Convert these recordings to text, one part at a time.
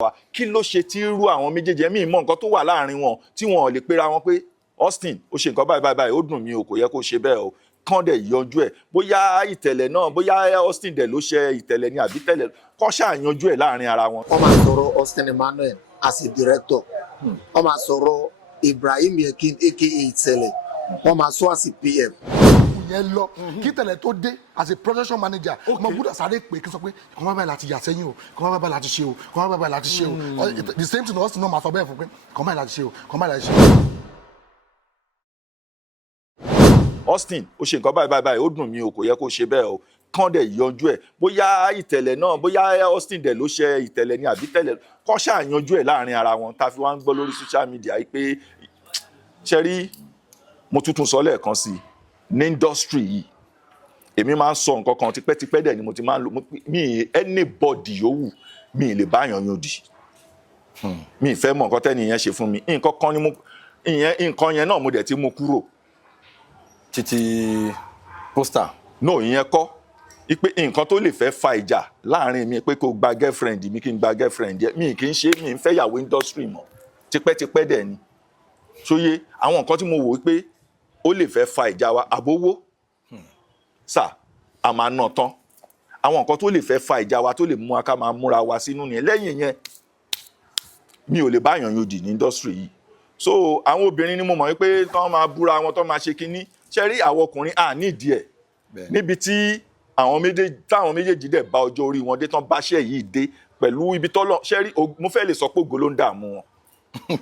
wa kí ló ṣe tí irú àwọn méjèèjì ẹ̀mí ìmọ̀ nǹkan tó wà láàrin wọn tí wọn ò lè pera wọn pé Austin ó ṣe nǹkan báyìí ó dùn mí o kò yẹ kó ṣe bẹ́ẹ̀ o kán dẹ̀ yanjú ẹ̀ bóyá ìtẹ̀lẹ̀ náà bóyá Austin dẹ̀ ló ṣe ìtẹ̀lẹ̀ ni àbí tẹ̀lẹ̀ kán ṣáà yanjú ẹ̀ láàrin ara wọn. wọ́n máa sọ̀rọ̀ Austin Emmanuel as a director wọ́n máa sọ̀rọ̀ Ibrahim Yekin aka ìtẹ̀lẹ̀ wọ́n máa sọ as a PM. yẹn lọ kí tẹ̀lẹ̀ tó dé as a production manager ọmọ gbọ́dọ̀ sáré pé kí n sọ pé kàn má báyìí láti yà sẹ́yìn o kàn má báyìí láti ṣe o kàn má báyìí láti ṣe o the same thing Austin náà máa sọ bẹ́ẹ̀ fún pé kàn má báyìí láti ṣe o kàn má báyìí láti ṣe o. Austin ó ṣe nǹkan báyìí ó dùn mí o kò yẹ kó ṣe bẹ́ẹ̀ o kán dẹ̀ yanjú ẹ̀ bóyá ìtẹ̀lẹ̀ náà bóyá Austin dẹ̀ ló ṣe ìtẹ̀lẹ̀ ni àbí tẹ̀lẹ̀ kán ṣáà yanjú ẹ̀ láàrin ara wọn tá a fi wá ń gbọ́ lórí social media yìí pé ṣẹ́rí mo tuntun sọ lẹ́ẹ̀kan sí i ní industry yìí èmi máa ń sọ nǹkan kan tipẹ́tipẹ́ dẹ̀ ni mo ti máa ń lò mí anybody yòówù mi lè bá yàn yòdì mi fẹ́ mọ̀ nǹkan tẹ́ni yẹn ṣe fún mi nǹkan yẹn náà mo dẹ̀ ti mú kúrò. títí pósítà. no ìyẹn kọ́ ipe nǹkan tó lè fẹ́ fa ìjà láàrin mi pé kó gba girlfriend mi kí n gba girlfriend yẹ mi kì í ṣe mi ń fẹ́ yàwó industry mọ́ tipẹ́tipẹ́ dẹ̀ ni ṣóyé àwọn nǹkan tí mo wò pé ó lè fẹ́ fa ìjà wa àbówó sà a máa ná tán àwọn nǹkan tó lè fẹ́ fa ìjà wa tó lè mú wa ká máa múra wa sínú nìyẹn lẹ́yìn yẹn mi ò lè bá yàn yòdì ní industry yìí so àwọn obìnrin ni mo mọ̀ wípé tán máa búra wọn tán máa ṣe kínní ṣe rí àwọn ọkùnrin à nídìí ẹ̀ níbi tí táwọn méjèèjì dẹ̀ bá ọjọ́ orí wọn dé tán báṣẹ́ yìí dé pẹ̀lú ibi tọ́lọ̀ ṣe rí mo fẹ́ lè sọ pé ògo ló ń dààmú wọn.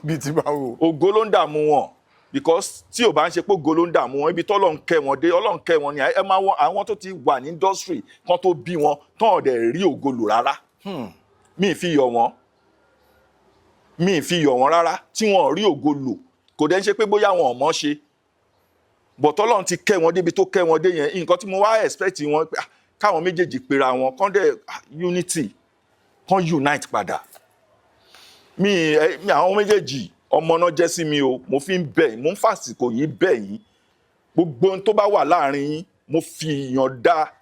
bíi ti báwo. ògo ló ń dààmú wọn because tí ò bá ń ṣe pé ògo ló ń dààmú wọn ibi tọ́lọ̀ ń kẹ́ wọn dé Ọlọ́run kẹ́ wọn ni ẹ máa wọ àwọn tó ti wà ní industry kan tó bí wọn tán ọ̀dẹ̀ rí ògo lò rárá mi fi yọ̀ wọ́n rárá tí wọ́n rí ògo lò kò dẹ̀ ń ṣe pé bóyá wọn ò mọ̀ ṣe but Ọlọ́run ti kẹ́ wọn débi tó kẹ́ wọn dé yẹn nǹkan tí mo wá expect wọn káwọn méjèèjì pera wọn kán dẹ̀ unity kán unite padà mi àwọn méjèèjì ọmọ náà jẹ́ sí mi o mo fi ń bẹ̀ yín mo ń fàsìkò yìí bẹ̀ yín gbogbo ohun tó bá wà láàrin yín mo fi ìyọ̀ǹda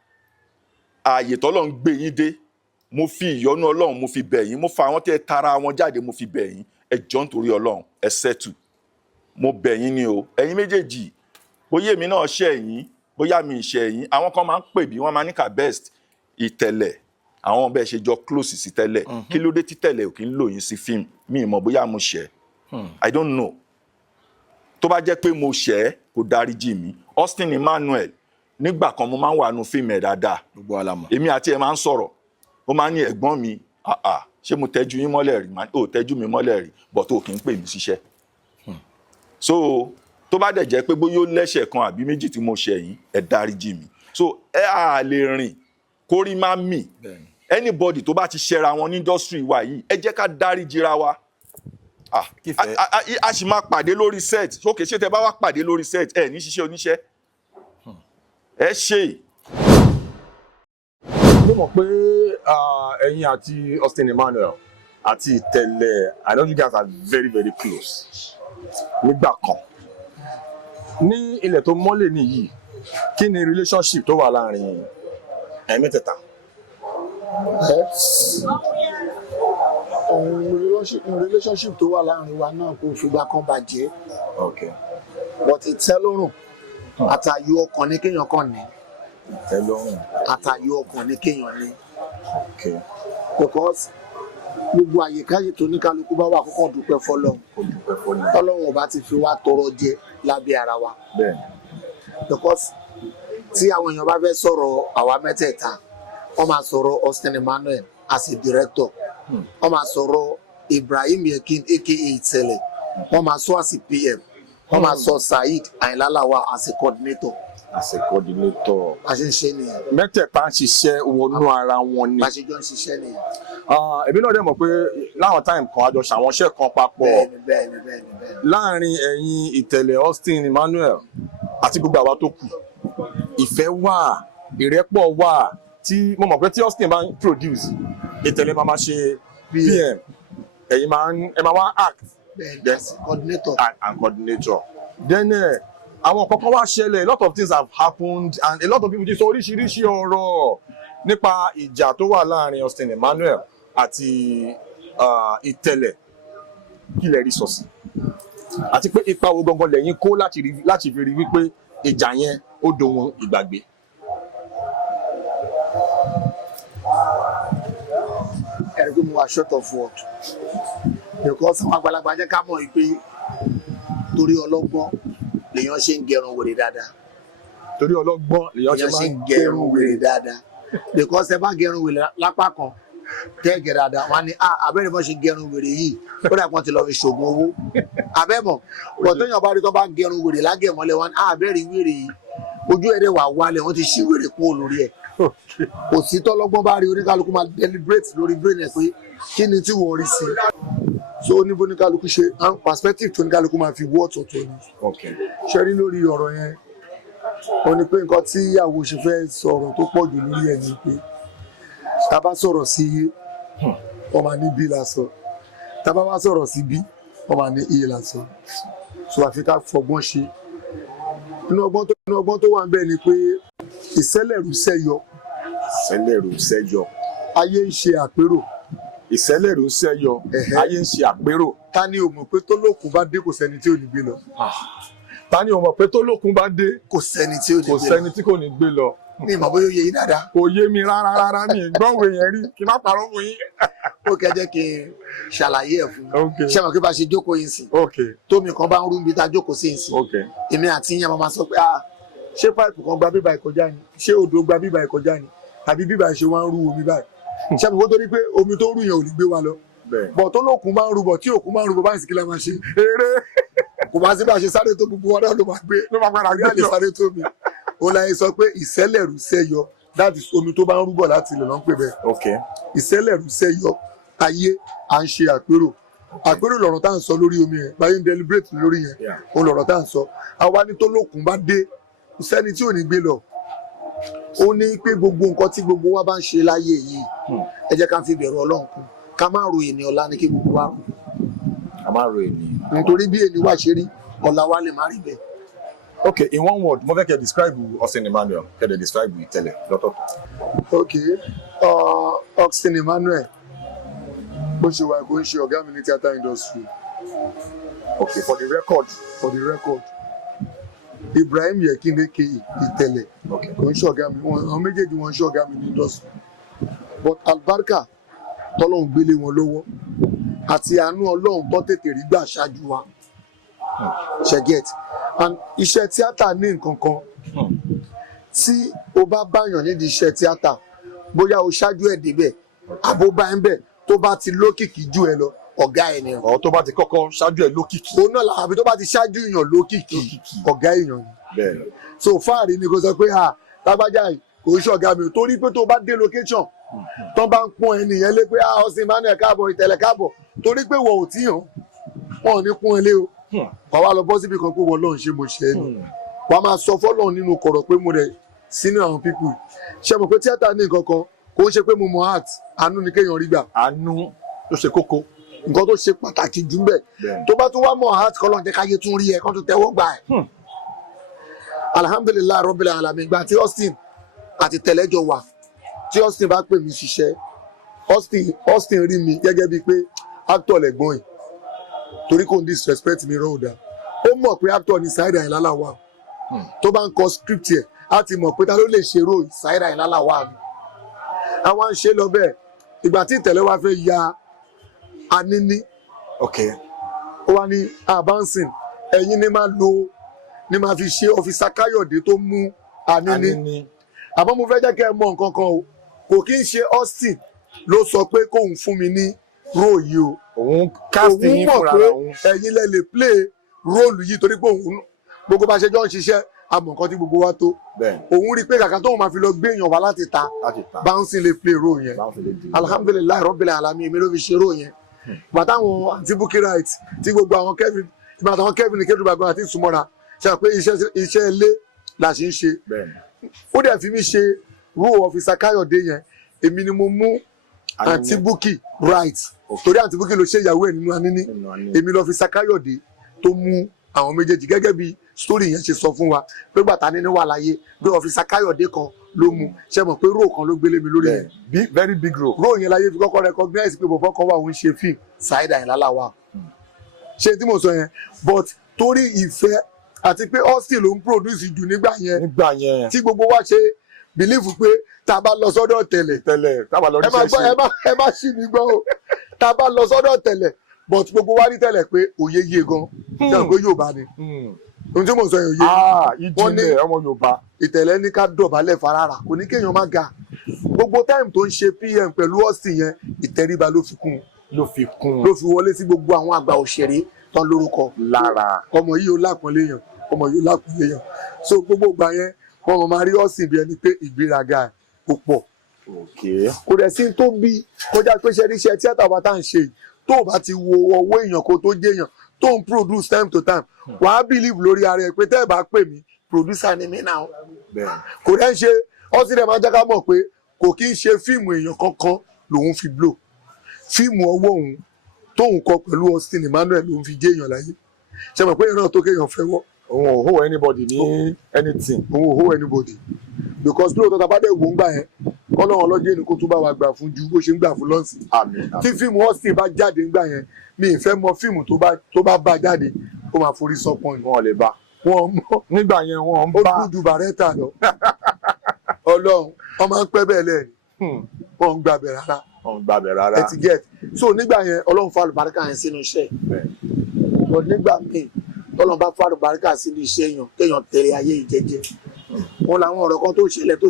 ààyè tọ́lọ́run gbé yín dé mo fi ìyọ́nú Ọlọ́run mo fi bẹ̀ yín mo fa àwọn tẹ́ tara wọn jáde mo fi bẹ̀ yín ẹ jọ̀ọ́ nítorí Ọlọ́run ẹ settle mo bẹ̀ yín ni o ẹ̀yin méjèèjì bóyá èmi náà ṣe ẹ̀yin bóyá mi ṣe ẹ̀yin àwọn kan máa ń pè bí wọ́n máa ní kà best ìtẹ̀lẹ̀ àwọn bẹ́ẹ̀ ṣe jọ close sí tẹ́lẹ̀ kí ló dé tí tẹ̀lẹ̀ ò kí ń lò yín sí fíìmù mi mọ̀ bóyá mo ṣẹ̀ I don't know tó bá jẹ́ pé mo ṣẹ̀ kó dáríjì mi Austin Emmanuel nígbà kan mo máa ń wà nù fíìmù ẹ̀ dáadáa gbogbo alamọ èmi àti ẹ̀ máa ń sọ̀rọ̀ ó máa ń ní ẹ̀gbọ́n mi ṣé mo tẹ́jú yín mọ́lẹ̀ rí ó tẹ́jú mi mọ́lẹ̀ rí but ó kì í pè mí síṣẹ́ so tó bá dẹ̀ jẹ́ pé bóyá ó lẹ́ṣẹ̀ kan àbí méjì tí mo ṣẹ̀ yín ẹ dáríjì mi so ẹ à lè rìn kórí má mì anybody tó bá ti ṣẹra wọn ní industry wa yìí ẹ jẹ́ ká dáríjìra wa a sì máa pàdé lórí set ókè ṣé tẹ bá wá pàdé lórí set ẹ ní ṣiṣẹ́ oníṣẹ́ ẹ ṣe. mo mọ̀ pé ẹ̀yin àti Austin Emmanuel àti ìtẹ̀lẹ̀ I know you guys are very very close nígbà kan ní ilẹ̀ tó mọ́lẹ̀ nìyí kí ni relationship tó wà láàrin ẹ̀mẹ́tẹ̀ẹ̀ta. relationship tó wà láàrin wa náà kò fìgbà kan bàjẹ́ okay. but ìtẹ́lọ́rùn àtàyò ọkàn ní kéèyàn kàn ní ìtẹ́lọ́rùn àtàyò ọkàn ní kéèyàn ní okay. because gbogbo àyíkáyè tó ní kálukú bá wà kọ́kọ́ dúpẹ́ fọ́lọ́run tọ́lọ́run ọba ti fi wá tọrọ jẹ lábẹ́ ara wa because tí àwọn èèyàn bá fẹ́ sọ̀rọ̀ àwa mẹ́tẹ̀ẹ̀ta wọ́n máa sọ̀rọ̀ Austin Emmanuel as a director wọ́n máa sọ̀rọ̀ Ibrahim Yekin aka ìtẹ̀lẹ̀ wọ́n máa sọ as a PM wọ́n máa sọ Saheed Ayinla Lawal as a coordinator. as a coordinator. bá a ṣe ń ṣe nìyẹn. mẹ́tẹ̀ẹ̀ta ń ṣiṣẹ́ wọnú ara wọn ni. bá a ṣe jọ ń ṣiṣẹ́ nìyẹn. èmi náà dẹ̀ mọ̀ pé láwọn táìmù kan àjọ ṣàwọn iṣẹ́ kan papọ̀. bẹ́ẹ̀ni. láàrin ẹ̀yin ìtẹ̀lẹ̀ Austin Emmanuel àti gbogbo àwa tó kù ìfẹ́ wà ìrẹ́pọ̀ wà tí mo mọ̀ pé tí Austin bá ń produce ìtẹ̀lẹ̀ máa ṣe PM ẹ̀yin máa wá act. Yes, coordinator and coordinator. Then àwọn kankan wá ṣẹlẹ̀, a lot of things have happened and a lot of people ti sọ oríṣiríṣi ọ̀rọ̀ nípa ìjà tó wà láàrin Austin Emmanuel àti ìtẹ̀lẹ̀ kí lẹ rí sọ sí àti pé ipa wo gangan lẹ́yìn kó láti fi rí wípé ìjà yẹn ó dohun ìgbàgbé. ẹ̀rí pé mo wà short of word because àwọn àgbàlagbà jẹ́ ká mọ̀ pé torí ọlọ́gbọ́n lèèyàn ṣe ń gẹrun wèrè dáadáa. torí ọlọ́gbọ́n lèèyàn ṣe ń gẹrun wèrè dáadáa because ẹ bá gẹrun wèrè lápá kan tẹ́gẹ̀ dáadáa wọn ni abẹ́rẹ́ bọ́ ṣe gẹrun wèrè yìí ó dà pọ́n ti lọ fi ṣògùn owó abẹ́mọ̀ pọ̀ tóyàn bá rí tó bá gẹrun wèrè lágẹ̀mọ́lẹ̀ wọn ni abẹ́rẹ́ wèrè yìí ojú ẹ̀rẹ́ wà wálẹ̀ wọ́n ti ṣí wèrè kú olórí ẹ̀ kò sí tọ́lọ́gbọ́n bá rí oníkálukú máa deliberate lórí brain ẹ̀ pé kí ni tí wọ́n rí sí so oníbo oníkálukú ṣe perspective tó oníkálukú máa fi wọ́ ọ̀tọ̀ọ̀tọ̀ ni ṣe rí lórí ọ̀rọ̀ yẹn wọ́n ní pé nǹkan tí àwọn òṣè fẹ́ sọ̀rọ̀ tó pọ̀ jù lórí ẹ̀ ni pé tá a bá sọ̀rọ̀ sí ọmọ ní bí lásán tá a bá wá sọ̀rọ̀ sí bí ọmọ ní iye lásán so àfi ká fọgbọ́n ṣe inú ọgbọ́n tó wà ń bẹ̀ ni pé ìṣẹ̀lẹ̀rú sẹ́yọ. ìṣẹ̀lẹ̀rú sẹ́yọ. ayé ń ṣe àpérò. ìṣẹ̀lẹ̀rú sẹ́yọ. ayé ń ṣe àpérò. ta ni o mọ̀ pé tó lókun bá dé kò sẹ́ni tí ò ní gbé lọ. ta ni o mọ̀ pé tó lókun bá dé kò sẹ́ni tí ò ní gbé lọ. kò sẹ́ni tí kò ní gbé lọ. ní ìmọ̀ bóyá ó yé yín dáadáa. kò yé mi rárá mi gbọ́wé yẹn rí kí n má parọ́ fún yín. ó kẹjẹ kí n ṣàlàyé ẹ̀ fún yín ṣé mo kí bá ṣe jókòó yín sí. tómi kan bá ń rú ibi tá a jókòó sí yín sí. èmi àti yín máa sọ pé ṣé páìpù kan gba bíbá ìkọjá ni ṣé odò gba bíbá ìkọjá ni àbí bíbá ìṣe wá ń rú omi báyìí ṣé mo kó torí pé omi tó rú yẹn ò ní gbé wa lọ bọ̀ tó lókun máa ń rú bọ̀ tí òkun máa ń rú bọ̀ báyìí sì kí la máa ṣe eré kò bá sí bá ṣe sáré tó gbogbo wọn náà ló máa gbé àbí àlè sáré tó mi ó láyé sọ pé ìṣẹ̀lẹ̀rú sẹ́yọ that is omi tó bá ń rú bọ̀ láti ilẹ̀ ló ń pè bẹ́ẹ̀ ìṣẹ̀lẹ̀rú sẹ́yọ ayé à ń ṣe àpérò lọ̀rọ̀ tá à ń sọ lórí omi yẹn báyìí ń deliberate lórí yẹn ó lọ̀rọ̀ tá à ń sọ àwa ní tó lókun bá dé sẹ́ni tí ò ní gbé lọ ó ní pé gbogbo nǹkan tí gbogbo wa bá ń ṣe láyé yìí ẹ jẹ́ ká fi bẹ̀rù Ọlọ́run kún ká má ro ènìyàn ọ̀la ní kí gbogbo wa rò ká má ro ènìyàn nítorí bí ènìyàn wà ṣe rí ọ̀la wa lè má rí bẹ́ẹ̀. Okay, in one word mo fẹ́ kẹ́ describe Austin Emmanuel kẹ́ dẹ̀ describe ìtẹ̀lẹ̀ lọ́tọ̀. Okay, Austin Emmanuel bó ṣe wà kó ń ṣe ọ̀gá mi ní theatre industry. Okay, for the record. Ibrahim Yekinde ke ìtẹ̀lẹ̀ kò ń ṣọ̀gá mi àwọn méjèèjì wọn ń ṣọ̀gá mi ní industry but albarka tọ́lọ́hún gbélé wọn lọ́wọ́ àti àánú Ọlọ́run tó tètè rí gbà ṣáájú wa ṣẹgẹt and iṣẹ́ tíátà ní nǹkan kan tí o bá báyàn nídìí iṣẹ́ tíátà bóyá o ṣáájú ẹ̀ débẹ̀ àbó bá ń bẹ̀ tó bá ti lókìkí jù ẹ lọ ọ̀gá ẹ̀ nìyẹn. tó bá ti kọ́kọ́ ṣáájú ẹ̀ lókìkí. òun náà làbí tó bá ti ṣáájú èèyàn lókìkí ọ̀gá èèyàn ni. bẹ́ẹ̀ so fáàrí ni kò sọ pé lágbájá yìí kò ń ṣọ̀gá mi ò torí pé tó bá dé location tó bá ń pọ́n ẹnìyẹn lé pé Austin Emmanuel káàbọ̀ ìtẹ̀lẹ̀ káàbọ̀ torí pé wọ́n ò tí hàn wọ́n ò ní pọ́n ẹ lé o wọ́n wá lọ bọ́ síbi kan pé wọ́n lọ́n ṣe mo ṣe é ni wọ́n máa sọ fọ́lọ́run nínú kọ̀rọ̀ pé mo rẹ̀ sínú àwọn pípù ṣe mọ̀ pé tíátà ní nǹkan kan kò ń ṣe pé mo mọ art àánú ni kéèyàn rí gbà. àánú tó ṣe kókó. nǹkan tó ṣe pàtàkì jù ń bẹ̀ tó bá tún wá mọ art kọ́ lọ́n jẹ́ káyé tún rí ẹ kán tó tẹ́wọ́ gbà ẹ̀. alhamdulilayi rabbil alamin gba tí Austin àti tẹ̀lẹ́jọ wà tí Austin bá pè mí ṣiṣẹ́ Austin rí mi gẹ́gẹ́ bíi pé actor lẹ̀gbọ́n ẹ̀ torí kò ń disrespect mi rọ́ọ̀dà ó mọ̀ pé actor ni Saheed Àyìnlá Lawal tó bá ń kọ script yẹ á ti mọ̀ pé ta ló lè ṣe role Saheed Àyìnlá Lawal mi àwọn ń ṣe lọ bẹ́ẹ̀ ìgbà tí ìtẹ̀lẹ́ wa fẹ́ ya Anini ó wá ní abansin ẹ̀yin ni máa fi ṣe ọfíìsà Káyọ̀dé tó mú Anini àmọ́ mo fẹ́ jẹ́ kẹ́ ẹ mọ̀ nǹkan kan o kò kí ń ṣe Austin ló sọ pé kóun fún mi ní role yìí o òun casting yín fúnra òun ẹ̀yin lẹ lè play role yìí torí pé òun gbogbo bá ṣe jọ ń ṣiṣẹ́ àmọ́ nǹkan tí gbogbo wa tó òun rí i pé kàkà tóun máa fi lọ gbé èèyàn wá láti ta bouncing lè play role yẹn alhamdulilayi rabbil alamin èmi ló fi ṣe role yẹn bàtà àwọn àti Bukky Wright tí gbogbo àwọn Kevin ìbàdàn àwọn Kevin Kedubagan àti Sumora ṣe pé iṣẹ́ ilé la ṣe ń ṣe ó dẹ̀ fi mí ṣe role officer Káyọ̀dé yẹn èmi ni mo mú àti Bukky Wright torí àti Bukky ló ṣe ìyàwó ẹ̀ nínú Anini èmi lọ fi Káyọ̀dé tó mú àwọn méjèèjì gẹ́gẹ́ bí story yẹn ṣe sọ fún wa pé gbàtà nínú wà láyé pé ọfíìsà Káyọ̀dé kan ló mu ṣe mọ̀ pé róò kan ló gbélé mi lórí yẹn very big role. róò yẹn láyé fi kọ́kọ́ recognize pé bọ̀bọ̀ kan wà òun ṣe fíìmù Saheed Àyìnlá Lawal ṣe tí mo sọ yẹn but torí ìfẹ́ àti pé Austin ló ń produce jù nígbà yẹn tí gbogbo wa ṣe believe pé tá a bá lọ sọ́dọ̀ tẹ́lẹ̀ tá a bá lọ rí ṣẹ́ṣẹ́ ẹ má ṣì mí gbọ́ o tá a bá lọ sọ́dọ̀ tẹ́lẹ̀ but gbogbo wa rí tẹ́lẹ̀ pé òye yé gan ṣe pé Yorùbá ni ohun tí mo sọ yẹn òye wọ́n ní ọmọ Yorùbá ìtẹ̀lẹ́ ní ká dọ̀bálẹ̀ farara kò ní kéèyàn má ga gbogbo time tó ń ṣe PM pẹ̀lú Austin yẹn ìtẹríba ló fi wọlé sí gbogbo àwọn àgbà òṣèré tán lórúkọ lára ọmọ yìí ó lápọ̀nlé yàn ọmọ yìí ó lápọ̀nlé yàn so gbogbo ìgbà yẹn wọ́n máa rí Austin bí ẹni pé ìgbéraga ó pọ̀ kò dẹ̀ sí tó bí kọjá pé ṣe iṣẹ́ tíátà wa tá à ń ṣe tó o bá ti wo ọwọ́ èèyàn kó tó jẹ́yàn tó ń produce time to time wàá believe lórí ara ẹ pé tẹ́ ẹ bá pè mí producer ni mí náà kò dẹ̀ ń ṣe Austin dẹ̀ máa jẹ́ ká mọ̀ pé kò kí ń ṣe fíìmù èèyàn kankan lòun fi blow fíìmù ọwọ́ òun tóun kọ pẹ̀lú Austin Emmanuel lòun fi jẹ́yàn láyé ṣe mọ̀ pé ìran tó kéèyàn fẹ́ wọ́ òun ò hold anybody ní anything òun ò hold anybody because bí òótọ́ ta bá dẹ̀ wò ń gbà yẹn kọ́lọ́run ọlọ́jọ́ ẹni kó tún bá wa gbà fún ju bó ṣe ń gbà fún lọ́sìn tí fíìmù Austin bá jáde ń gbà yẹn mi ì fẹ́ mọ fíìmù tó bá jáde ó máa forí sọ́pọ̀n wọn lè bá wọn mọ nígbà yẹn wọn ń bá ó dúdú bàrẹ́tà lọ Ọlọ́run wọn máa ń pẹ́ bẹ́ẹ̀ lẹ́yìn wọn ń gbàbẹ̀ rárá ẹ ti get so nígbà yẹn Ọlọ́run fa àlùbáríkà yẹn sínú iṣẹ́ but nígbà míì tọ́lọ́run bá fa àlùbáríkà sínú iṣẹ́ yàn kéèyàn tẹ̀lé ayé ìjẹ́jẹ́ wọn làwọn ọ̀rọ̀ kan tó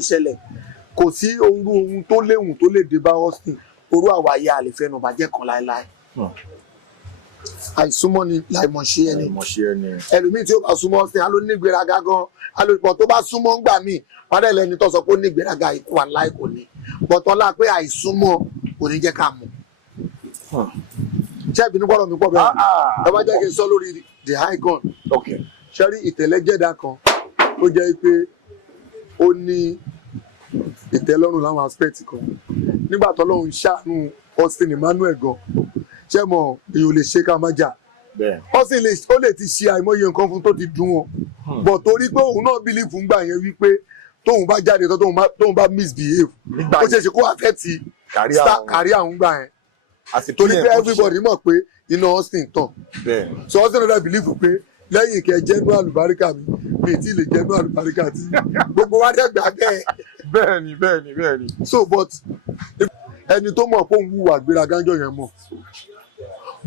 ṣẹlẹ̀ kò sí ohun tó léwu tó lè dé bá Austin orú àwàyé àlefẹnu bàjẹ́ kan láéláé àìsúnmọ́ ni láìmọ̀ṣe ẹni ẹlòmíì tí ó bá súnmọ́ Austin á ló ní ìgbéraga gan alòpọ̀ tó bá súnmọ́ ń gbà míì wọn dẹ̀ lẹni tó sọ pé ó ní ìgbéraga ikú aláì kò ní bọ́tọ́lá pé àìsúnmọ́ kò ní jẹ́ ká mọ̀ ṣé ìbínú gbọ́dọ̀ mi pọ̀ bẹ́ẹ̀ ẹ bá jẹ́ kí n sọ lórí the high gun ṣẹ́rí ìtẹ̀lẹ́jẹ̀dá kan ó jẹ́ pé ó ní ìtẹ́lọ́rùn láwọn aspect kan nígbà tọ́lọ́run ṣàánú Austin Emmanuel gan ṣé mọ̀ èyí ò lè ṣe ká má jà Austin ó lè ti ṣe àìmọye nǹkan fún tó ti dùn wọn bọ̀ torí pé òun náà believe fún gbà yẹn wípé tóun bá jáde tó tóun bá misbehave ó ṣe é ṣe kó affect kárí àwọn gbà yẹn torí pé everybody mọ̀ pé iná Austin tàn so Austin náà believe pé lẹ́yìn kẹ́ jẹ́nu àlùbáríkà mi ì tí ì lè jẹ́nu àlùbáríkà tí gbogbo wa dẹ́gbà bẹ́ẹ̀. bẹ́ẹ̀ni. so but ẹni tó mọ̀ pé òun wùwà gbéraga ńjọ́ yẹn mọ̀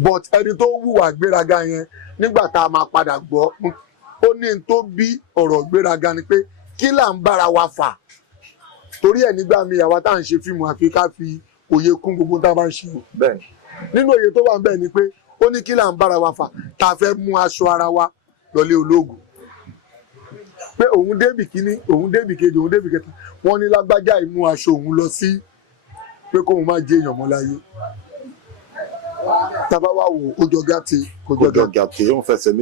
but ẹni tó wùwà gbéraga yẹn nígbà tá a máa padà gbọ́ ó ní n tó bí ọ̀rọ̀ gbéraga ni pé kí là ń bára wa fà torí ẹ̀ nígbà míì àwa tá à ń ṣe fíìmù àfi ká fi òye kún gbogbo tá a bá ń ṣe o nínú òye tó wà ń bẹ̀ ni pé ó ní kí là ń bára wa fà tá a fẹ́ mú aṣọ ara wa lọlé ológun pé òun débì kíní òun débì kejì òun débì kẹta wọ́n ní lágbájá ìmú aṣọ òun lọ sí pé kóun má jẹ èèyàn mọ́ láyé tábà wà wò ó jọ gàtè kò jọ gàtè ó ń fẹsẹ̀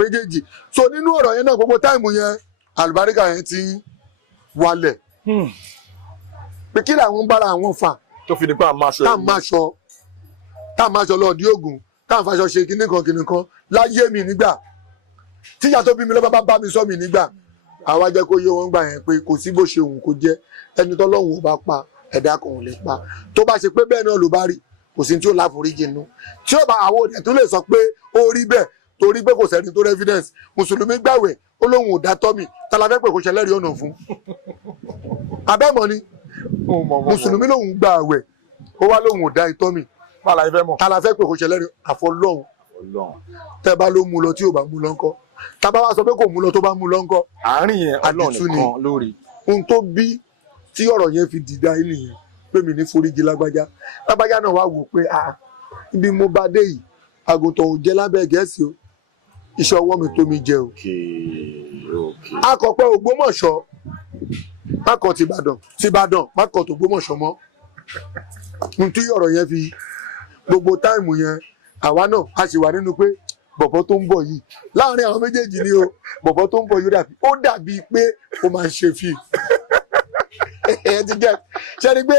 méjèèjì so nínú ọ̀rọ̀ yẹn náà gbogbo táìmù yẹn àlùbáríkà yẹn ti wálẹ̀ pé kí làwọn bára àwọn fà tó fi ní pé tá a máa ṣọ lọ́ọ̀dí ògùn tá a fàṣọ ṣe kinní kan láyé mi nígbà tíyà tó bí mi lọ́ba bá mi sọ mi nígbà àwa jẹ́ kó yé wọn gbà yẹn pé kò sí bó ṣe wù kó jẹ́ ẹni tọ́lọ́hun ò bá pa ẹ̀dá kan ò lè pa tó bá ṣe pé bẹ́ẹ̀ náà ló bá rí kò sí tí ó láforíjì nù tí ó bá àwọn òde tó lè sọ pé ó rí bẹ́ẹ̀ torí pé kò sẹ́ni tó rẹ́ evidence mùsùlùmí gbàwẹ̀ ó lóun ò dá tọ́mì tala fẹ́ pé kò ṣẹlẹ́rìí ọ̀nà fún abẹ́mọ̀ ni mùsùlùmí lòun gbà àwẹ̀ ó wá lóun ò dá itọ́mì tala fẹ́ pé kò ṣẹlẹ́rìí àfọlọ́hun tẹ́ bá ló mú lọ tí ò bá mú lọ ńkọ́ tábà wá sọ pé kò mú lọ tó bá mú lọ ńkọ́ àárín yẹn Ọlọ́run nìkan lórí ohun tó bí tí ọ̀rọ̀ yẹn fi dìda yìí nìyẹn pé mi ní foríjì lágbájá náà wá wò pé ibi mo bá dé yìí àgùntàn ò jẹ lábẹ́ Gẹ̀ẹ́sì o iṣẹ́ ọwọ́ mi tó mi jẹ o akọ̀pẹ́ Ògbómọ̀ṣọ́ mákọ̀ tìbàdàn mákọ̀ tó Ògbómọ̀ṣọ́ mọ́ n tí ọ̀rọ̀ yẹn fi gbogbo táìmù yẹn àwa náà a sì wà nínú pé bọ̀bọ̀ tó ń bọ̀ yìí láàrin àwọn méjèèjì ni o bọ̀bọ̀ tó ń bọ̀ yìí ó dàbí pé ó máa ń ṣe fíìmù ẹ ti jẹ ṣe ni pé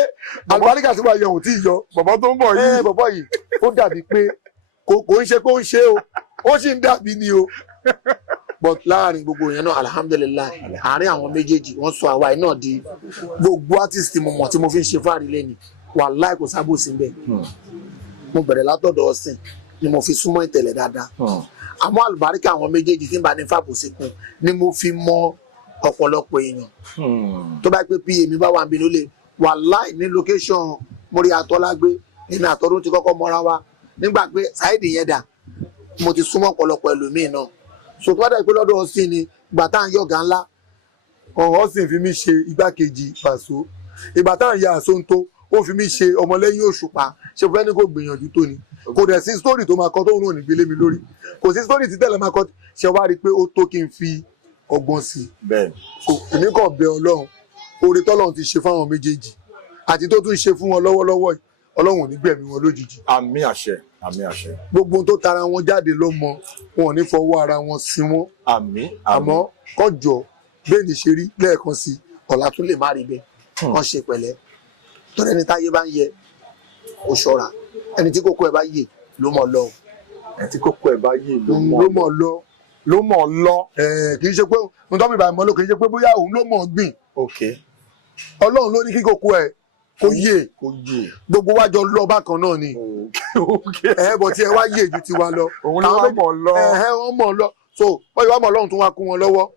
àlùbáríkà tí wàá yọ òun tí ì yọ bọ̀bọ̀ tó ń bọ̀ yìí ó dàbí pé kò ń ṣe pé ó ń ṣe o ó sì ń dàbí ni o but láàrin gbogbo yẹn náà alhamdulilayi àárín àwọn méjèèjì wọ́n sọ àwa yìí náà di gbogbo artist mo mọ̀ tí mo fi ń ṣe fáàrí lẹ́ni wàláì kò sábò sí bẹ́ẹ̀ mo bẹ̀rẹ̀ látọ̀dọ̀ ọ̀sìn ni mo fi súnmọ́ ìtẹ̀lẹ̀ dáadáa àmọ́ àlùbáríkà àwọn méjèèjì tí ń bá ní fàbòsí kun ni mo fi mọ ọ̀pọ̀lọpọ̀ èèyàn tó bá pé pa èmi bá wà ń bí ló lè wàláì ní location mórí àtọ́lágbé èmi àtọ́dún ti kọ́kọ́ mọ́ra wa nígbà pé sáìdì yẹn dà mo ti súnmọ́ ọ̀pọ̀lọpọ̀ ẹlòmíì náà so tó bá dà pé lọ́dọ̀ ọ̀sìn ni ìgbà tá à ń yọ̀gá ńlá ọ̀sìn fi mí ṣe igbákejì Pàṣọ ìgbà tá à ń ya Àsonto ó fi mí ṣe ọmọlẹ́yìn Òṣùpá ṣe fẹ́ ní kò gbìyànjú tó ni kò dẹ̀ sí sítórì tó máa kọ tóun náà ní gbélé mi lórí kò sí sítórì tí tẹ́lẹ̀ máa kọ ṣe wá rí i pé ó tó kí n fi ọgbọ́n sí i èmi kàn bẹ Ọlọ́run oore tọ́lọ́run ti ṣe fáwọn méjèèjì àti tó tún ṣe fún wọn lọ́wọ́lọ́wọ́ yìí Ọlọ́run ò ní gbẹ̀mí wọn lójijì. Àmín àṣẹ àmín àṣẹ. gbogbo ohun tó tara wọn jáde lọ́mọ wọn ò ní fọwọ́ ara wọn sí wọn. Àmín àmọ́ kọjọ bẹ́ẹ̀ ni ṣe rí lẹ́ẹ̀kan sí ọ̀la tún lè má rí bẹ́ẹ̀ wọ́n ṣe pẹ̀lẹ́ torí ẹni táyé bá ń yẹ kó ṣọ́ra ẹni tí kókó ẹ̀ bá yè ló mọ̀ lọ. ẹni tí kókó ẹ̀ bá yè ló mọ̀ lọ. ló mọ̀ lọ. kì í ṣe pé ohun tó mi bá mọ́ ló kì í ṣe pé bóyá òun ló mọ̀ gbìn. Ọlọ́run ló ní kí kókó ẹ̀ kó yè gbogbo wájọ lọ bákan náà ni bọ̀ tí ẹ wá yè ju tiwa lọ. òun ló mọ̀ lọ. wọ́n mọ̀ lọ so wọ́n yọ ọmọ Ọlọ́run tó wá kún wọn lọ́wọ́.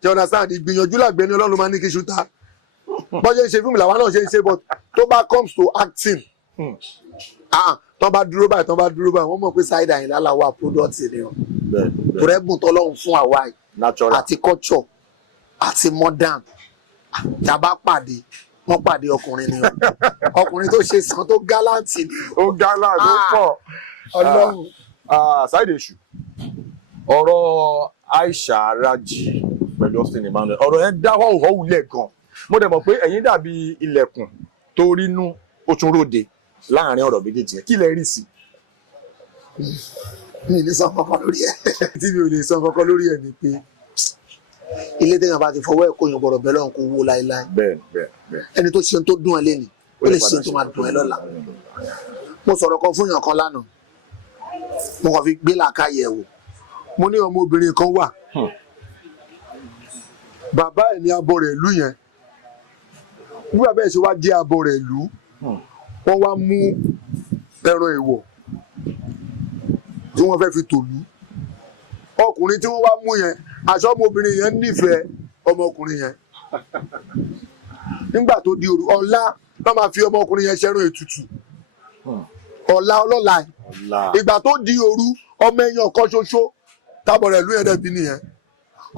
tí ọ̀nà sáà di gbìyànjú làgbẹ́ni Ọlọ́run ló máa ní kí ṣúta bọ́jẹ́ ń ṣe fíìmù làwọn náà ṣe ń ṣe but tó bá comes to acting tán bá dúró báyìí wọ́n mọ̀ pé Saheed Àyìnlá làwọn product ni o torẹ́bùn tọ́lọ́run fún àwa àti culture àti modern tàbá pàdé wọ́n pàdé ọkùnrin ni o ọkùnrin tó ṣe sàn tó gáláǹtì ni ó gáláǹtì ó pọ̀ Ọlọ́run. Saheed Èṣù ọ̀rọ̀ Aisha Raji pẹ̀lú Austin Emmanuel ọ̀rọ̀ yẹn dá họ́wùhọ́wù lẹ̀ gan mo dẹ̀ mọ̀ pé ẹ̀yin dàbí ilẹ̀kùn tó rínú ó tún ròde láàrin ọ̀rọ̀ méjèèjì kí lẹ rí sí. mi ní sọ kankan lórí ẹ tí mi ò lè sọ kankan lórí ẹ ni pé ilé téèyàn bá ti fọwọ́ ẹ̀ kó yan gbọ́dọ̀ bẹ́ẹ̀ lọ́run kó wó láéláé ẹni tó ṣe tó dùn ẹ lẹ́nu ó lè ṣe tó máa dùn ẹ lọ́la. mo sọ̀rọ̀ kan fún yàn kan lánàá mo kàn fi gbé làákàyè wò mo ní ọmọbìnrin kan wà bàbá ẹ̀ ní abọ́ rẹ̀ ìlú yẹn bí bàbá ẹ̀ ṣe wá jẹ́ abọ́ rẹ̀ ìlú wọ́n wá mú ẹran èèwọ̀ tí wọ́n fẹ́ fi tòlú ọkùnrin tí wọ́n wá mú yẹn aṣọ ọmọbìnrin yẹn nífẹ̀ẹ́ ọmọkùnrin yẹn nígbà tó di òru ọ̀la wọ́n máa fi ọmọkùnrin yẹn ṣẹ́ràn ètùtù ọ̀la ọlọ́la ìgbà tó di òru ọmọ ẹ̀yàn kan ṣoṣo tábọ̀ rẹ̀ ìlú yẹn dẹ̀ bí nìyẹn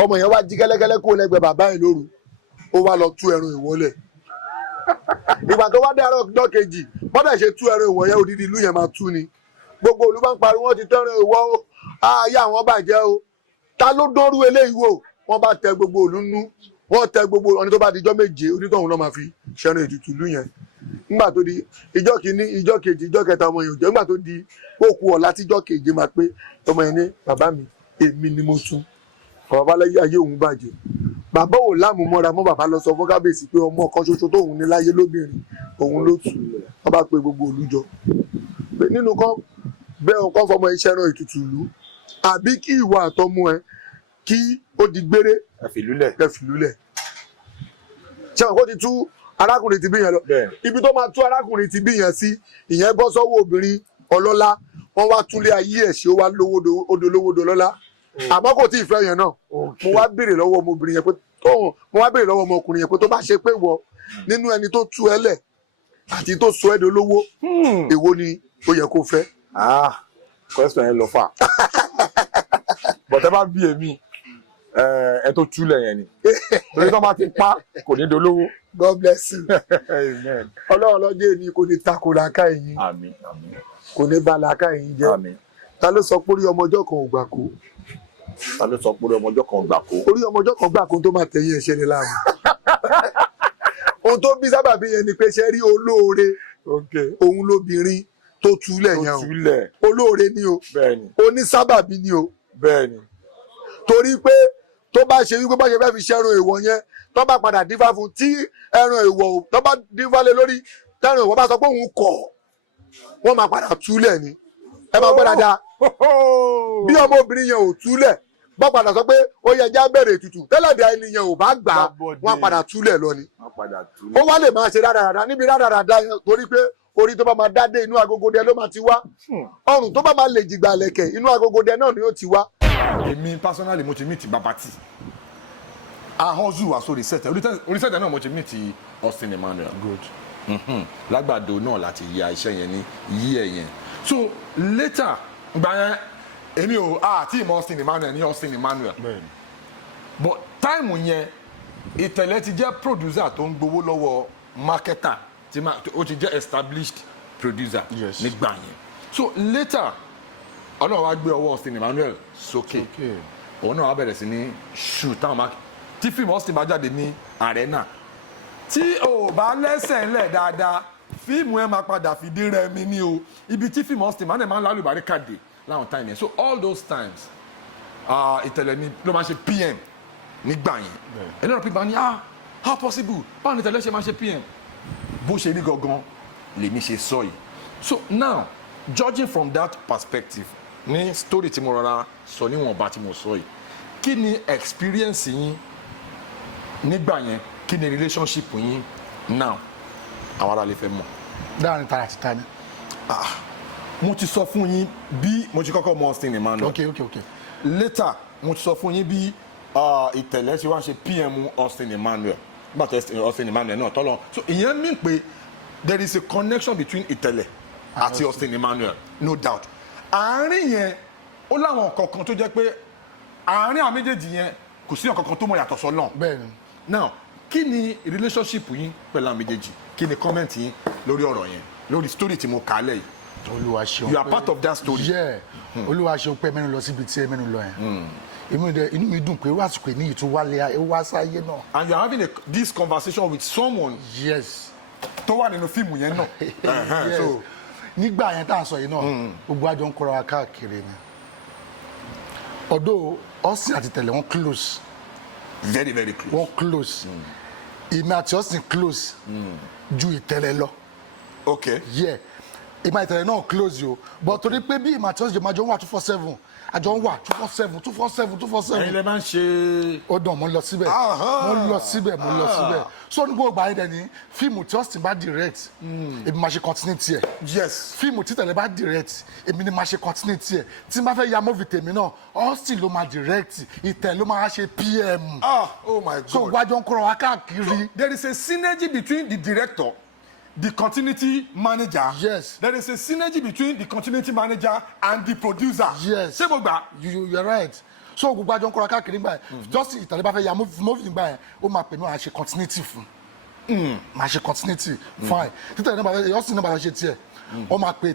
ọmọ yẹn wá jí kẹ́lẹ́kẹ́lẹ́ kó lẹ́gbẹ̀ẹ́ bàbá ẹ̀ lóru ó wá lọ tú ẹran ìwọlẹ̀ ìgbà tó wá dé àárọ̀ ọjọ́ kejì bọ́dà ṣe tú ẹran ìwọ̀ yẹn odidi ìlú yẹn máa tú ni gbogbo olú bá ń pariwo wọ́n ti tẹ́ran ìwọ̀ o ayé àwọn bàjẹ́ o ta ló dọ́rú eléyìí wò wọ́n bá tẹ gbogbo òlú nú wọ́n tẹ gbogbo ọni tó bá di ijọ́ méje onítọ̀hún náà máa fi ṣẹ́ran ètùtù ìlú yẹn nígbà tó di ijọ́ kìíní ijọ́ kejì ijọ́ kẹta ọmọ yẹn ò jẹ́ nígbà tó di òkú ọ̀la tíjọ́ keje máa pé ọmọ yẹn ní bàbá mi èmi ni mo tún bàbá láyé ayé òun bàjẹ́ bàbá ò lámùmọ́ra mọ́ bàbá lọ sọ fún kábíyèsí pé ọmọ kan ṣoṣo tóun ní láyé lóbìnrin òun ló tù wọ́n bá pe gbogbo ìlú jọ nínú kan bẹ́ẹ̀ ọkọ fọmọ iṣẹ́ ràn ètùtù ìlú àbí kí ìwà àtọmú ẹ kí ó di gbére ẹ̀fìlúlẹ̀ ṣé wọn kó ti tú arákùnrin ti bí yẹn lọ ibi tó máa tú arákùnrin ti bí yẹn sí ìyẹn bọ́ sọ́wọ́ obìnrin ọlọ́lá wọ́n wá túlé ayé ẹ̀ ṣe ó wá odolówódo lọ́lá àmọ́ kò tí ì fẹ́ yẹn náà mo wá béèrè lọ́wọ́ ọmọbìnrin yẹn pé mo wá béèrè lọ́wọ́ ọmọkùnrin yẹn pé tó bá ṣe pé wọ nínú ẹni tó tú ẹ lẹ̀ àti tó sọ ẹ́ dolówó èwo ni ó yẹ kó fẹ́. question yẹn lọ fà bọ̀tẹ́ bá bí èmi ẹ tó túlẹ̀ yẹn ni torí tó bá ti pa kò ní dolówó. God bless you. Ọlọ́run lọ́jọ́ èmi kò ní takò làákà ẹ̀yìn kò ní ba làákà ẹ̀yìn jẹ́ ta ló sọ pé orí ọmọ ọjọ́ kan ò gbà kó. Ta ló sọ pé orí ọmọ ọjọ́ kan gbà kó. Orí ọmọ ọjọ́ kan gbà kó tó máa tẹ̀yìn ẹ̀ṣẹ̀ ní láàmú. Ohun tó bí sábàbí yẹn ni pé ṣe rí olóore òun lóbìnrin tó túlẹ̀ yẹn o olóore ni o onísábàbí ni o torí pé tó bá ṣe wípé bá ṣe fẹ́ fi ṣẹ́run èèwọ̀ yẹn tó bá padà dífá fún tí ẹran èèwọ̀ tó bá dífá lé lórí tẹ́ràn èèwọ̀ bá sọ pé òun kọ̀ wọ́n máa padà túlẹ̀ ni ẹ máa gbọ́ dáadáa bí ọmọbìnrin yẹn ò túlẹ̀ bọ́ padà sọ pé ó yẹ já bẹ̀rẹ̀ ètùtù tẹ́lẹ̀ bí ènìyàn ò bá gbà á wọ́n padà túlẹ̀ lọ ni ó wá lè máa ṣe rádaràda níbi rádaràda yẹn torí pé orí tó bá máa dádé inú agogo dẹ ló máa ti wá ọrùn tó bá máa lè jìgbà lẹ̀kẹ̀ inú agogo dẹ náà ni ó ti wá. èmi personally mo ti meet Babati ahọ́nzù wà sórí sẹ́tẹ̀ náà mo ti meet Austin Emmanuel lágbàdo náà láti ya iṣẹ́ yẹn ní yí ẹ̀ yẹn so later gbà yẹn èmi ò àti ìmọ̀ Austin Emmanuel ní Austin Emmanuel but time yẹn Ìtẹ̀lẹ̀ ti jẹ́ producer tó ń gbowó lọ́wọ́ marketer ó ti jẹ́ established producer nígbà yẹn so later ọlọ́run wá gbé ọwọ́ Austin Emmanuel sókè òun náà wá bẹ̀rẹ̀ sí ní shoot táwọn máa tí fíìmù Austin bá jáde ní arena tí ò bá lẹ́sẹ̀ ńlẹ̀ dáadáa fíìmù ẹ̀ máa padà fìdí rẹmi ní o ibi tí fíìmù Austin máa ń lálùbárí kàdé láwọn time yẹn so all those times Ìtẹ̀lẹ̀ ni ló máa ṣe PM nígbà yẹn ẹni náà pípa ní how possible báwo ni Ìtẹ̀lẹ̀ ṣe máa ṣe PM bó ṣe rí gangan lèmi ṣe sọ yìí so now judging from that perspective ní story tí mo rọra sọ níwọ̀nba tí mo sọ yìí kí ni experience yín nígbà yẹn kí ni relationship yín now àwọn ará lè fẹ́ mọ̀. dáhùn tara ti ta ni. mo ti sọ fún yín bí mo ti kọ́kọ́ mọ Austin Emmanuel. ok. later mo ti sọ fún yín bí Ìtẹ̀lẹ̀ ṣe wá ṣe PM Austin Emmanuel nígbà tó Austin Emmanuel náà tọ́lọ́ so ìyẹn mean pé there is a connection between Ìtẹ̀lẹ̀ àti Austin Emmanuel no doubt àárín yẹn ó láwọn kankan tó jẹ́ pé àárín àwọn méjèèjì yẹn kò sí ọ̀kankan tó mọ̀ yàtọ̀ sọ́lọ́n. bẹ́ẹ̀ni. now kí ni relationship yín pẹ̀lú àwọn méjèèjì kí ni comment yín lórí ọ̀rọ̀ yẹn lórí story tí mo kà á lẹ̀ yìí. Olúwa ṣeun you are part of that story. yeah Olúwa ṣeun pé mẹ́nu lọ síbi tí ẹ mẹ́nu lọ yẹn inú mi dùn pé wàásù ní ìtúwálé wá sáyé náà. and you are having this conversation with someone. yes. tó wà nínú fíìmù yẹn náà. yes. so nígbà yẹn tá à ń sọ yìí náà gbogbo àjọ ń kóra wa káàkiri ni although Austin àti Ìtẹ̀lẹ̀ wọn close. very very close. wọn close. èmi àti Austin close ju Ìtẹ̀lẹ̀ lọ. okay. yeah ìmọ̀ Ìtẹ̀lẹ̀ náà close yo but torí pé bí ìmọ̀ àti Austin jọ ń wà 247 àjọ ń wà 247. ẹ̀yin lè máa ń ṣe. ó dàn mo lọ síbẹ̀ mo lọ síbẹ̀ so ní gbogbo àyè dẹni fíìmù tí Austin bá direct èmi máa ṣe continuity ẹ̀. yes. fíìmù tí Ìtẹ̀lẹ̀ bá direct èmi ni máa ṣe continuity ẹ̀ tí n bá fẹ́ ya movie tèmi náà Austin ló máa direct Ìtẹ̀lẹ̀ ló máa ṣe PM. oh my God. so gbàjọ ń kọ́ra wa káàkiri. there is a synergy between the director, the continuity manager. yes. there is a synergy between the continuity manager and the producer. yes. ṣé mo gbà. you are right. so gbogbo àjọ ń kọ́ra káàkiri nígbà yẹn just Ìtẹ̀lẹ̀ bá fẹ́ ya movie nígbà yẹn ó máa pè mí máa ṣe continuity fún máa ṣe continuity fine títẹ̀lẹ̀ náà bá fẹ́ Austin náà bá fẹ́ ṣe tiẹ̀ ó máa pe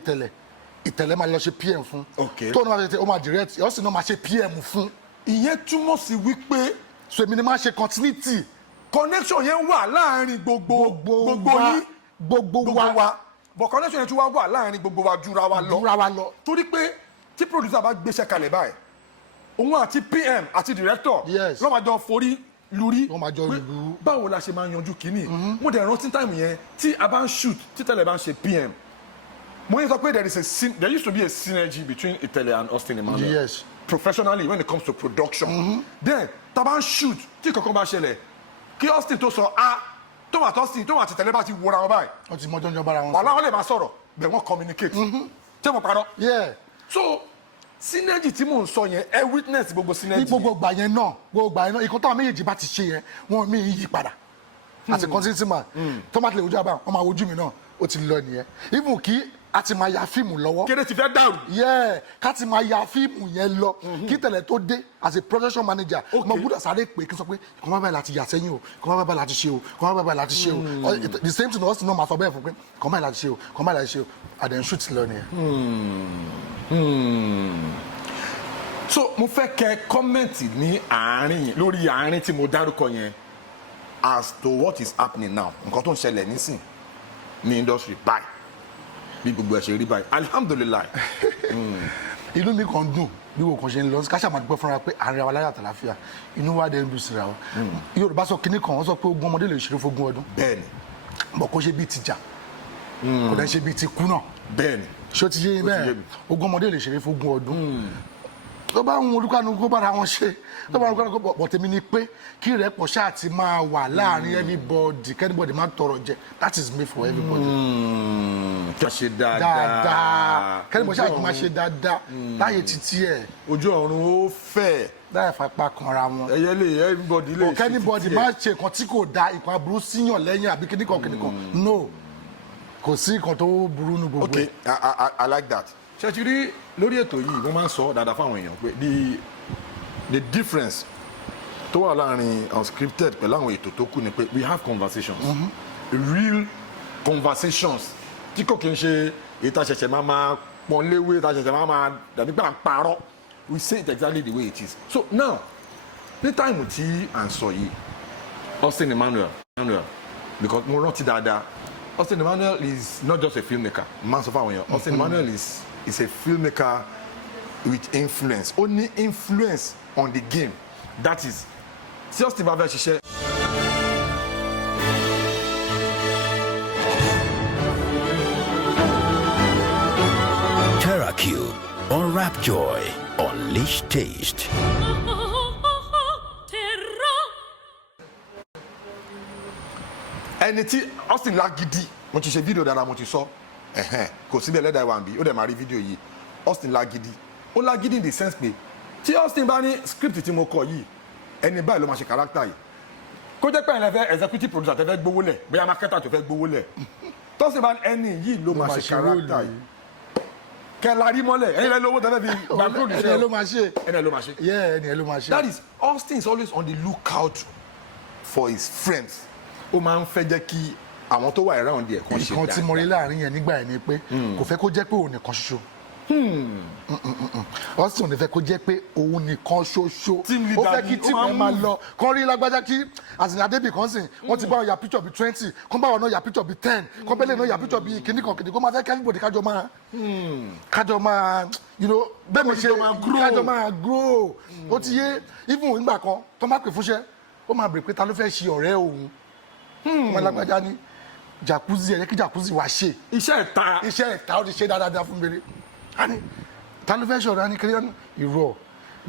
Ìtẹ̀lẹ̀ máa lọ ṣe PM fún tó náà bá fẹ́ ṣe ó máa direct Austin náà máa ṣe PM fún. ìyẹn túmọ̀ sí wípé so èmi ni máa ṣe continuity. connection yẹn wà láàárín gbogbo yín gbogbo wa but connection yẹn tún wá wà láàrin gbogbo wa jura wa lọ torí pé tí producer bá gbéṣẹ́ kalẹ̀ báyìí òun àti PM àti director ló máa jọ forí lórí pé báwo la ṣe máa yanjú kínní mo dẹ̀ rántí time yẹn tí a bá ń shoot tí Ìtẹ̀lẹ̀ bá ń ṣe PM mo yẹn sọ pé there used to be a synergy between Ìtẹ̀lẹ̀ and Austin Emmanuel. yes. professionally when it comes to production. then tá a bá ń shoot tí kankan bá ṣẹlẹ̀ kí Austin tó sọ tómàtó àti Ìtẹ̀lẹ̀ bá ti wọra wọn báyìí. wọ́n ti mọ́jọ́ ń jọ bára wọn. wàhálà wọn lè máa sọ̀rọ̀ bẹ́ẹ̀ wọ́n communicate. ṣé mo parọ́. yeah. so synergy tí mò ń sọ yẹn ẹ witness gbogbo synergy. ní gbogbo gbà yẹn náà ìkan táwọn méjèèjì bá ti ṣe yẹn wọn mi yí padà. àti continuity man tómàtó lè wojú àbá wọn máa wojú mi náà ó ti lọ nìyẹn even kí a ti máa ya fíìmù lọ́wọ́. kéde ti fẹ́ dàrú. ká ti máa ya fíìmù yẹn lọ kí Ìtẹ̀lẹ̀ tó dé as a production manager mo gbọ́dọ̀ sáré pé kí n sọ pé kò má báyìí láti yà sẹ́yìn o kò má báyìí láti ṣe o kò má báyìí láti ṣe o the same thing Austin náà máa sọ bẹ́ẹ̀ fún pé kò má báyìí láti ṣe o kò má báyìí láti ṣe o and then shoot lọ nìyẹn. so mo fẹ́ kẹ́ kọ́mẹ̀ntì ní àárín yẹn lórí àárín tí mo dárúkọ yẹn as to what is happening now nǹkan tó ń ṣẹlẹ̀ nísìn ní industry báyìí bí gbogbo ẹ̀ ṣe rí báyìí alihamudulilayi. inú mi kàn dùn bí wo kàn ṣe ń lọ ká ṣàmà dúpẹ́ fúnra pé àárẹ̀ wa láyà àtàláfíà inú wa dẹ̀ ń dùn síra wa. Yorùbá sọ kinní kan wọ́n sọ pé ogún ọmọdé lè ṣeré fógún ọdún. bẹ́ẹ̀ni. bọ̀ kó ṣe bíi tìjà kò dẹ̀ ṣe bíi ti kú náà. bẹ́ẹ̀ni. ṣé o ti yé bẹ́ẹ̀ ogún ọmọdé lè ṣeré fógún ọdún. tó bá ń olúkanu kó bára wọn ṣe tó bá ń olúkanu kó bọ̀ tèmi ni pé kí ìrẹ́pọ̀ ṣáà ti máa wà láàrin everybody kẹ́nìbọ̀dì máa tọrọ jẹ that is made for everybody. kí wọ́n ṣe dáadáa kẹ́nìbọ̀dì ṣáà ti máa ṣe dáadáa láyé títí ẹ̀. ojú ọ̀run ó fẹ̀. láyé fapá kanra wọn. ẹyẹ lè everybody lè ṣe títí ẹ̀. kẹ́nìbọ̀dì máa ṣe nǹkan tí kò da ìkan aburú síyàn lẹ́yìn àbí kíníkan no kò sí nǹkan tó burú nu gbogbo. okay I like that. ṣé ti rí lórí ètò yìí wọ́n máa ń sọ dáadáa fáwọn èèyàn pé the difference tó wà láàrin unscripted pẹ̀lú àwọn ètò tó kù ni pé we have conversations real conversations tí kò kí n ṣe ìta ṣẹ̀ṣẹ̀ máa pọ́n léwé ìta ṣẹ̀ṣẹ̀ máa dàbí pé à ń parọ́ we say it exactly the way it is. So now ní táìmù tí à ń sọ yìí Austin Emmanuel because mo rántí dáadáa Austin Emmanuel is not just a filmmaker man sọ fáwọn èèyàn Austin Emmanuel is a filmmaker with influence ó ní influence on the game that is tí Austin bá fẹ́ ṣiṣẹ́. TerraCube Unwrap Joy, Unleash Taste. ẹni tí Austin lágídí mo ti ṣe fídíò dáadáa mo ti sọ kò síbi ẹlẹ́dàá ìwà nbí ó dẹ̀ máa rí fídíò yìí Austin lágídí ó lágídí in the sense pé tí Austin bá ní script tí mo kọ yìí ẹni báyìí ló máa ṣe character yìí kó jẹ́ pé ẹ̀yin fẹ́ executive producer tẹ́ fẹ́ gbówó lẹ̀ bóyá marketer tó fẹ́ gbówó lẹ̀ tọ́sí bá ẹni yìí ló máa ṣe character yìí kẹla rí mọ́lẹ̀ ẹ̀yin lẹ́nu owó tẹ́ fẹ́ fi gbàgbó ní ẹni ló máa ṣe ẹni ló máa ṣe ẹni ló máa ṣe. that is Austin is always on the lookout for his friends ó máa ń fẹ́ jẹ́ kí àwọn tó wà around ẹ̀ kan ṣe dáadáa. nǹkan tí mo rí láàrin yẹn nígbà yẹn ni pé kò fẹ́ kó jẹ́ pé òun nìkan ṣoṣo. Austin ò ní fẹ́ kó jẹ́ pé òun nìkan ṣoṣo. ó fẹ́ kí tíìmù ẹ̀ máa lọ kán rí lágbájá kí àsìnà débì kan sìn wọ́n ti bá wọn ya picture bíi 20 kán bá wọn náà ya picture bíi 10 kán bẹ́lẹ̀ náà ya picture bíi kìnnìkan kó máa fẹ́ kí everybody kájọ máa bẹ́ẹ̀ mi ṣe kájọ máa grow ó ti yé even ìgbà kan tó má pè fúnṣẹ́ ó máa bèrè pé ta ló fẹ́ ṣe ọ̀rẹ́ òun ọmọ alágbájá ní jacuzzi ẹ̀yẹ kí jacuzzi wá ṣe iṣẹ́ ìta ó ti ṣe dáadáa fún mi ani ta ló fẹ́ ṣọ̀rọ̀ ani kiri ìrọ̀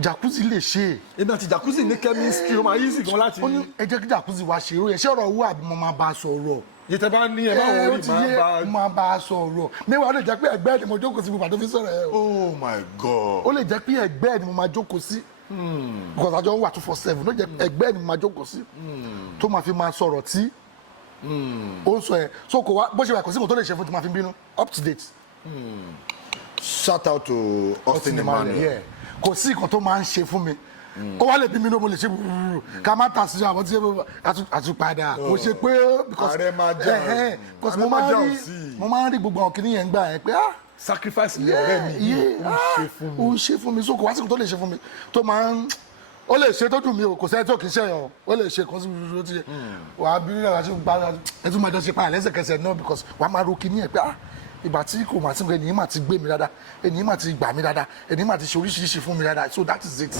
jacuzzi lè ṣe. èmi àti jacuzzi ní chemistry ó máa yí sí gan láti. ó ní ẹ jẹ́ kí jacuzzi wá ṣe ìròyìn ṣé ọ̀rọ̀ owó àbí mo máa bá a sọ̀rọ̀. yìtẹ̀ bá ní ẹ máa wọrí máa bá a sọ̀rọ̀ mẹ́wàá ó lè jẹ́ pé ẹgbẹ́ ni mo jókòó sí gbogbo àti fi sọ̀rọ̀ ẹ. oh my god. ó lè jẹ́ pé ẹgbẹ́ ni mo máa jókòó sí. because àjọ wà 247 ló jẹ́ ẹgbẹ́ ni mo máa jókòó sí. tó máa fi máa sọ̀rọ̀ tí ó ń sọ ẹ so kò wá bó ṣe wà kò sí nǹkan tó lè ṣe fún tí máa fi bínú up to date. shout out to Austin Emmanuel. kò sí nǹkan tó máa ń ṣe fún mi ó wá lè bí mi ní o mo lè ṣe búburú ká má tà sí àwọn tí àtúpadà kò ṣe pé ààrẹ máa jà because mo máa ń rí gbogbo àwọn kìnìyàn gbà yẹn pé sacrifice ni ọ̀rẹ́ mi ó ń ṣe fún mi so kò wá sí nǹkan tó lè ṣe fún mi tó máa ń ó lè ṣe tó dùn mí o kò sẹ́ni tó kì í ṣe yàn ó lè ṣe kan sí ibi tó ti yẹ wàá bí nílẹ̀ wàá ṣe gba ẹtú máa jọ ṣe pa lẹ́sẹ̀kẹsẹ̀ náà because wàá máa ro kíní ẹ̀ pé ìgbà tí kò máa ti gbé ènìyàn máa ti gbé mi dáadáa ènìyàn máa ti gbà mí dáadáa ènìyàn máa ti ṣe oríṣiríṣi fún mi dáadáa so that is it.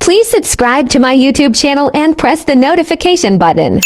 Please subscribe to my YouTube channel and press the notification button.